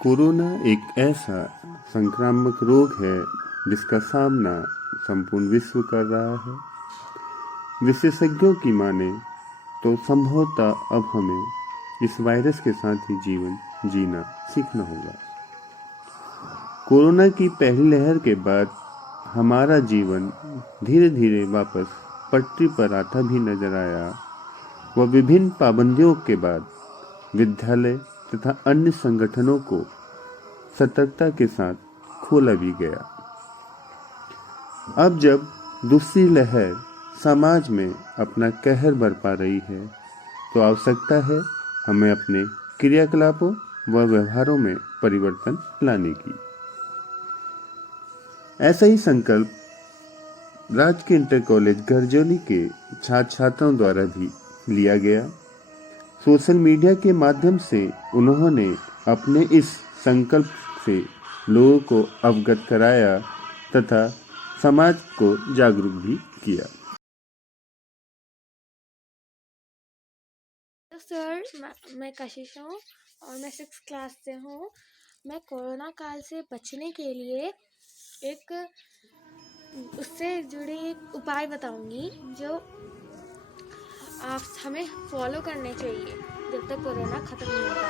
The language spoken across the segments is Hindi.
कोरोना एक ऐसा संक्रामक रोग है जिसका सामना संपूर्ण विश्व कर रहा है। विशेषज्ञों की माने तो संभवतः अब हमें इस वायरस के साथ ही जीवन जीना सीखना होगा। कोरोना की पहली लहर के बाद हमारा जीवन धीरे धीरे वापस पटरी पर आता भी नजर आया व विभिन्न पाबंदियों के बाद विद्यालय तथा अन्य संगठनों को सतर्कता के साथ खोला भी गया। अब जब दूसरी लहर समाज में अपना कहर बरपा रही है तो आवश्यकता है हमें अपने क्रियाकलापों व व्यवहारों में परिवर्तन लाने की। ऐसा ही संकल्प राजकीय इंटर कॉलेज गरजौली के छात्र छात्राओं द्वारा भी लिया गया। सोशल मीडिया के माध्यम से उन्होंने अपने इस संकल्प से लोगों को अवगत कराया तथा समाज को जागरूक भी किया। सर, मैं कशिश हूँ और मैं 6th क्लास से हूँ। मैं कोरोना काल से बचने के लिए एक उससे जुड़े एक उपाय बताऊंगी जो आप हमें फॉलो करने चाहिए जब तक कोरोना ख़त्म नहीं होता।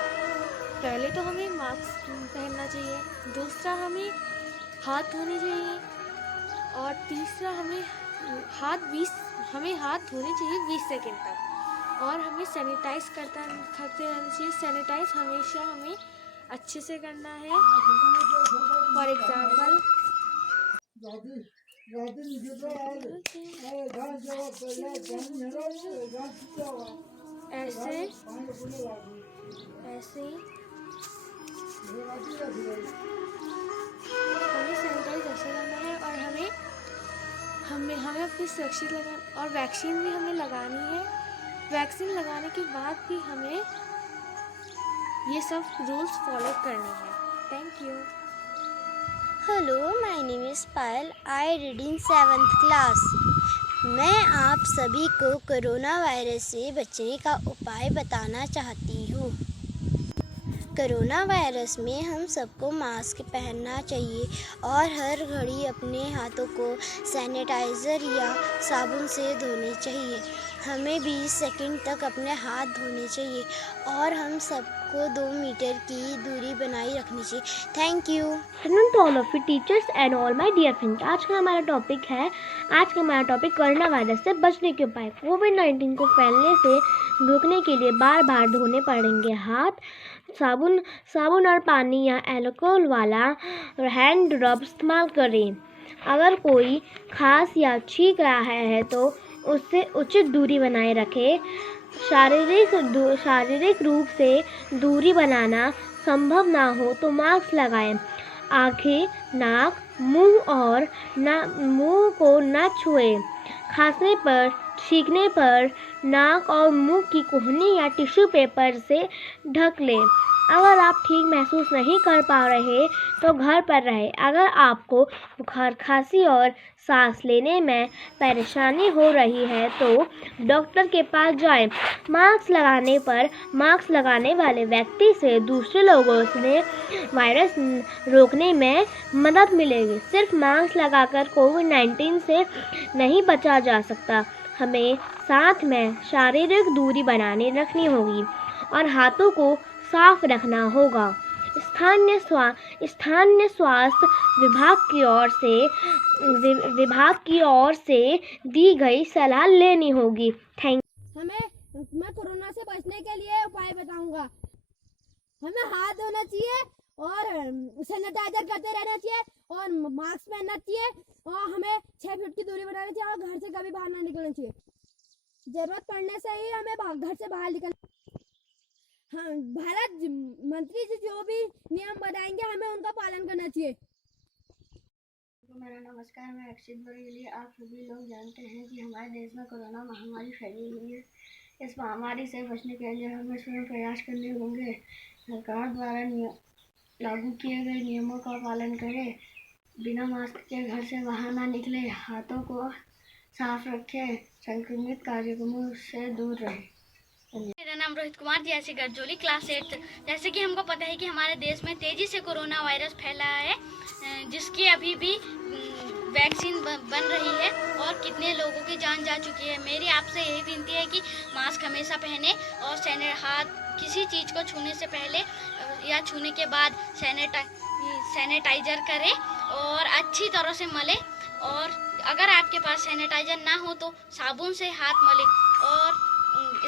पहले तो हमें मास्क पहनना चाहिए, दूसरा हमें हाथ धोने चाहिए और तीसरा हमें हाथ धोने चाहिए 20 सेकेंड तक और हमें सैनिटाइज करते रहना चाहिए। सैनिटाइज हमेशा हमें अच्छे से करना है। फॉर एग्जाम्पल ऐसे हमें सैनिटाइज ऐसे करना है और हमें अपनी सुरक्षित लगाना और वैक्सीन भी हमें लगानी है। वैक्सीन लगाने के बाद भी हमें ये सब रूल्स फॉलो करने हैं। Thank you. Hello, my name is Payal. I read in 7th class. मैं आप सभी को कोरोना वायरस से बचने का उपाय बताना चाहती हूँ। कोरोना वायरस में हम सबको मास्क पहनना चाहिए और हर घड़ी अपने हाथों को सैनिटाइज़र या साबुन से धोने चाहिए। हमें 20 सेकंड तक अपने हाथ धोने चाहिए और हम सबको 2 मीटर की दूरी बनाए रखनी चाहिए। Thank you. Afternoon to all of you teachers and all my dear friends. आज का हमारा टॉपिक कोरोना वायरस से बचने के उपाय। कोविड-19 को फैलने से रोकने के लिए बार बार धोने पड़ेंगे हाथ। साबुन और पानी या अल्कोहल वाला हैंड रब इस्तेमाल करें। अगर कोई खांस या छींक रहा है तो उससे उचित दूरी बनाए रखें। शारीरिक रूप से दूरी बनाना संभव ना हो तो मास्क लगाएं। आँखें, नाक, मुंह को न छुएं। खांसने पर, छींकने पर नाक और मुंह की कोहनी या टिश्यू पेपर से ढक लें। अगर आप ठीक महसूस नहीं कर पा रहे तो घर पर रहें। अगर आपको बुखार, खांसी और सांस लेने में परेशानी हो रही है तो डॉक्टर के पास जाएं। मास्क लगाने वाले व्यक्ति से दूसरे लोगों से वायरस रोकने में मदद मिलेगी। सिर्फ मास्क लगाकर कोविड-19 से नहीं बचा जा सकता। हमें साथ में शारीरिक दूरी बनाने रखनी होगी और हाथों को साफ रखना होगा। स्थानीय स्वास्थ्य विभाग की ओर से दी गई सलाह लेनी होगी। मैं कोरोना से बचने के लिए उपाय बताऊंगा। हमें हाथ धोना चाहिए और सैनिटाइजर करते रहना चाहिए और मास्क पहनना चाहिए और हमें 6 फीट की दूरी बनानी चाहिए और घर से कभी बाहर ना निकलना चाहिए। जरूरत पड़ने से ही हमें घर से बाहर निकलना। हाँ, भारत मंत्री जी जो भी नियम बनाएंगे हमें उनका पालन करना चाहिए। मेरा नमस्कार, मैं अक्षित बरेली। आप सभी लोग जानते हैं कि हमारे देश में कोरोना महामारी फैली हुई है। इस महामारी से बचने के लिए हमें स्वयं प्रयास करने होंगे। सरकार द्वारा लागू किए गए नियमों का पालन करें। बिना मास्क के घर से बाहर ना निकले। हाथों को साफ रखें। संक्रमित कार्यक्रमों से दूर रहें। मेरा नाम रोहित कुमार जी गर्जोली क्लास 8। जैसे कि हमको पता है कि हमारे देश में तेज़ी से कोरोना वायरस फैला है, जिसकी अभी भी वैक्सीन बन रही है और कितने लोगों की जान जा चुकी है। मेरी आपसे यही विनती है कि मास्क हमेशा पहने और हाथ किसी चीज़ को छूने से पहले या छूने के बाद सैनिटाइजर करें और अच्छी तरह से मलें। और अगर आपके पास सैनिटाइजर ना हो तो साबुन से हाथ मलें। और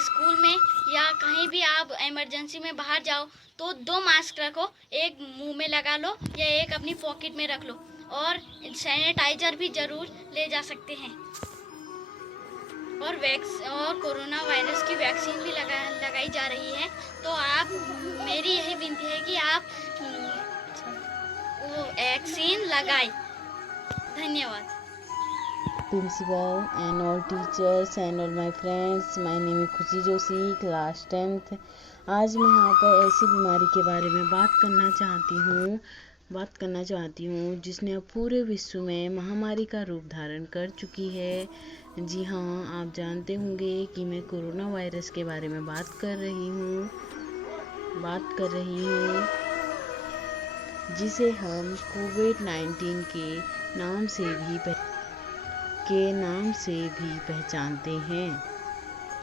स्कूल में या कहीं भी आप इमरजेंसी में बाहर जाओ तो 2 मास्क रखो, एक मुंह में लगा लो या एक अपनी पॉकेट में रख लो। और सैनिटाइजर भी ज़रूर ले जा सकते हैं। और कोरोना वायरस की वैक्सीन भी लगाई जा रही है। तो आप मेरी यही विनती है कि आप वो वैक्सीन लगाएं। धन्यवाद। Principal and all teachers and all my friends, my name is खुशी जोशी, क्लास 10th। आज मैं यहाँ पर ऐसी बीमारी के बारे में बात करना चाहती हूँ जिसने अब पूरे विश्व में महामारी का रूप धारण कर चुकी है। जी हाँ, आप जानते होंगे कि मैं कोरोना वायरस के बारे में बात कर रही हूँ जिसे हम कोविड-19 के नाम से भी पहचानते हैं।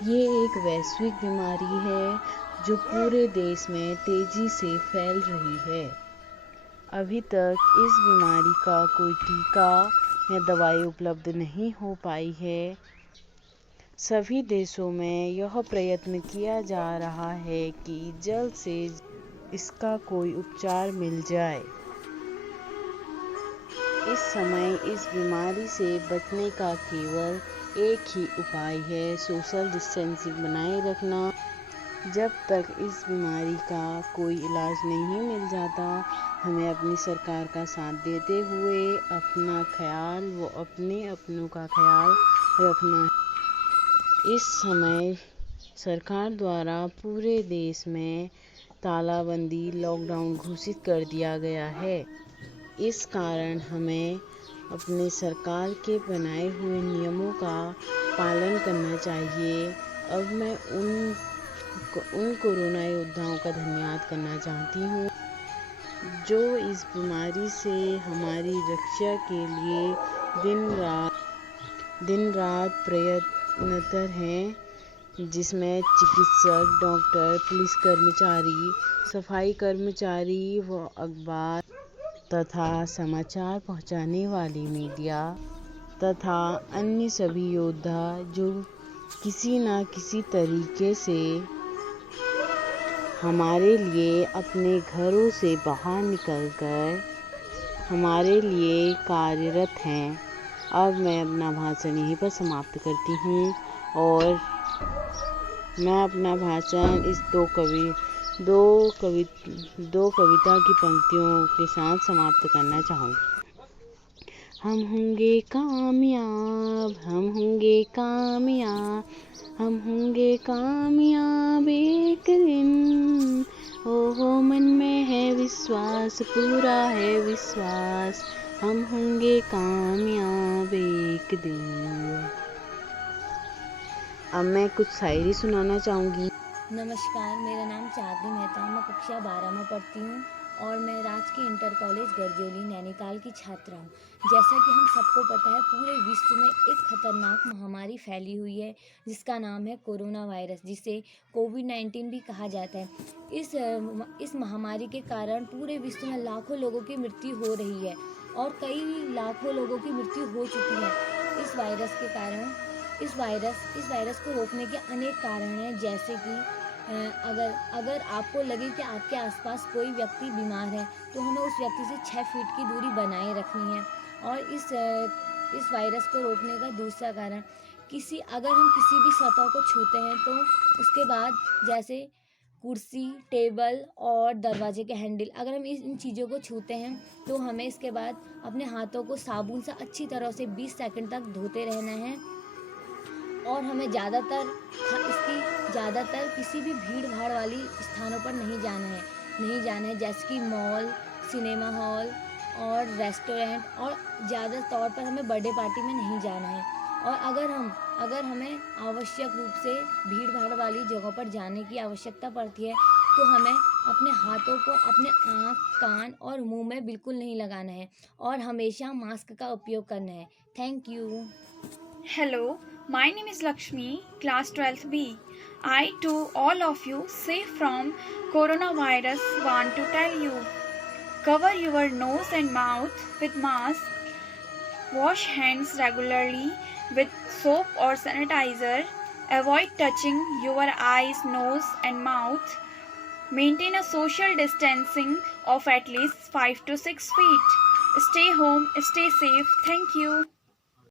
ये एक वैश्विक बीमारी है जो पूरे देश में तेजी से फैल रही है। अभी तक इस बीमारी का कोई टीका या दवाई उपलब्ध नहीं हो पाई है। सभी देशों में यह प्रयत्न किया जा रहा है कि जल्द से इसका कोई उपचार मिल जाए। इस समय इस बीमारी से बचने का केवल एक ही उपाय है, सोशल डिस्टेंसिंग बनाए रखना। जब तक इस बीमारी का कोई इलाज नहीं मिल जाता, हमें अपनी सरकार का साथ देते हुए अपना ख्याल व अपनों का ख्याल रखना है। इस समय सरकार द्वारा पूरे देश में तालाबंदी, लॉकडाउन घोषित कर दिया गया है। इस कारण हमें अपने सरकार के बनाए हुए नियमों का पालन करना चाहिए। अब मैं उन कोरोना योद्धाओं का धन्यवाद करना चाहती हूँ जो इस बीमारी से हमारी रक्षा के लिए दिन रात प्रयत्नरत हैं, जिसमें चिकित्सक, डॉक्टर, पुलिस कर्मचारी, सफाई कर्मचारी व अखबार तथा समाचार पहुंचाने वाली मीडिया तथा अन्य सभी योद्धा जो किसी न किसी तरीके से हमारे लिए अपने घरों से बाहर निकलकर हमारे लिए कार्यरत हैं। अब मैं अपना भाषण यहीं पर समाप्त करती हूँ और मैं अपना भाषण इस दो कविता की पंक्तियों के साथ समाप्त करना चाहूँगी। हम होंगे कामयाब एक दिन। ओहो मन में है विश्वास, पूरा है विश्वास, हम होंगे कामयाब एक दिन। अब मैं कुछ शायरी सुनाना चाहूँगी। नमस्कार, मेरा नाम चांदनी मेहता, मैं कक्षा 12 में पढ़ती हूँ और मैं राजकीय इंटर कॉलेज गर्जोली नैनीताल की छात्रा हूँ। जैसा कि हम सबको पता है, पूरे विश्व में एक खतरनाक महामारी फैली हुई है जिसका नाम है कोरोना वायरस, जिसे कोविड-19 भी कहा जाता है। इस महामारी के कारण पूरे विश्व में लाखों लोगों की मृत्यु हो रही है और कई लाखों लोगों की मृत्यु हो चुकी है इस वायरस के कारण। इस वायरस को रोकने के अनेक कारण हैं, जैसे कि अगर आपको लगे कि आपके आसपास कोई व्यक्ति बीमार है तो हमें उस व्यक्ति से 6 फीट की दूरी बनाए रखनी है। और इस वायरस को रोकने का दूसरा कारण, अगर हम किसी भी सतह को छूते हैं तो उसके बाद, जैसे कुर्सी, टेबल और दरवाजे के हैंडल, अगर हम इन चीज़ों को छूते हैं तो हमें इसके बाद अपने हाथों को साबुन से अच्छी तरह से 20 सेकंड तक धोते रहना है। और हमें ज़्यादातर किसी भी भीड़ भाड़ वाली स्थानों पर नहीं जाना है, जैसे कि मॉल, सिनेमा हॉल और रेस्टोरेंट, और ज़्यादा तौर पर हमें बर्थडे पार्टी में नहीं जाना है। और अगर हम अगर हमें आवश्यक रूप से भीड़ भाड़ वाली जगहों पर जाने की आवश्यकता पड़ती है तो हमें अपने हाथों को अपने आँख, कान और मुंह में बिल्कुल नहीं लगाना है और हमेशा मास्क का उपयोग करना है। Thank you. Hello, my name is Lakshmi, class 12th B. I to all of you safe from coronavirus want to tell you. Cover your nose and mouth with mask. Wash hands regularly with soap or sanitizer. Avoid touching your eyes, nose and mouth. Maintain a social distancing of at least 5 to 6 feet. Stay home, stay safe. Thank you.